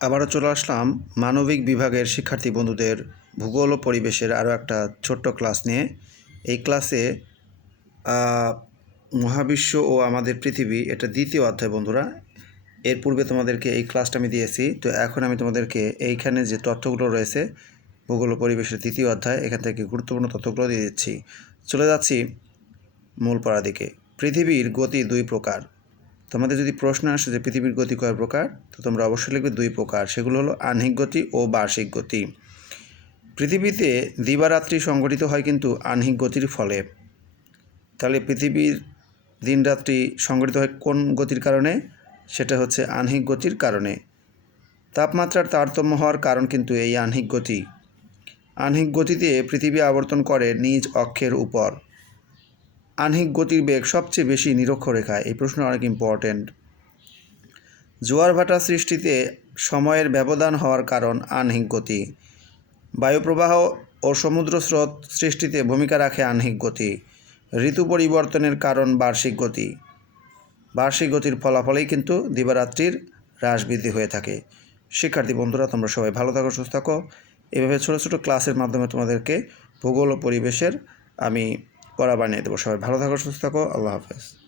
আবারও চলে আসলাম মানবিক বিভাগের শিক্ষার্থী বন্ধুদের ভূগোল ও পরিবেশের আরও একটা ছোট্ট ক্লাস নিয়ে। এই ক্লাসে মহাবিশ্ব ও আমাদের পৃথিবী, এটা দ্বিতীয় অধ্যায় বন্ধুরা। এর পূর্বে তোমাদেরকে এই ক্লাসটা আমি দিয়েছি, তো এখন আমি তোমাদেরকে এইখানে যে তথ্যগুলো রয়েছে ভূগোল ও পরিবেশের দ্বিতীয় অধ্যায়, এখান থেকে গুরুত্বপূর্ণ তথ্যগুলো দিয়ে দিচ্ছি। চলে যাচ্ছি মূল পড়ার দিকে। পৃথিবীর গতি দুই প্রকার। তোমাদের যদি প্রশ্ন আসে যে পৃথিবীর গতি কয় প্রকার, তো তোমরা অবশ্যই লিখবে দুই প্রকার। সেগুলো হলো আহ্নিক গতি ও বার্ষিক গতি। পৃথিবীতে দিবারাত্রি সংঘটিত হয় কিন্তু আহ্নিক গতির ফলে। তাহলে পৃথিবীর দিনরাত্রি সংঘটিত হয় কোন গতির কারণে? সেটা হচ্ছে আহ্নিক গতির কারণে। তাপমাত্রার তারতম্য হওয়ার কারণ কিন্তু এই আহ্নিক গতি। আহ্নিক গতিতে পৃথিবী আবর্তন করে নিজ অক্ষের উপর। আহ্নিক গতির বেগ সবচেয়ে বেশি নিরক্ষরেখায়। এই প্রশ্ন অনেক ইম্পর্টেন্ট। জোয়ার ভাটা সৃষ্টিতে সময়ের ব্যবধান হওয়ার কারণ আহ্নিক গতি। বায়ুপ্রবাহ ও সমুদ্র স্রোত সৃষ্টিতে ভূমিকা রাখে আহ্নিক গতি। ঋতু পরিবর্তনের কারণ বার্ষিক গতি। বার্ষিক গতির ফলাফলেই কিন্তু দিবারাত্রির হ্রাস বৃদ্ধি হয়ে থাকে। শিক্ষার্থী বন্ধুরা, তোমরা সবাই ভালো থাকো, সুস্থ থাকো। এভাবে ছোটো ছোটো ক্লাসের মাধ্যমে তোমাদেরকে ভূগোল ও পরিবেশের আমি পড়া বানিয়ে দেবো। সবাই ভালো থাকো, সুস্থ থাকো। আল্লাহ হাফেজ।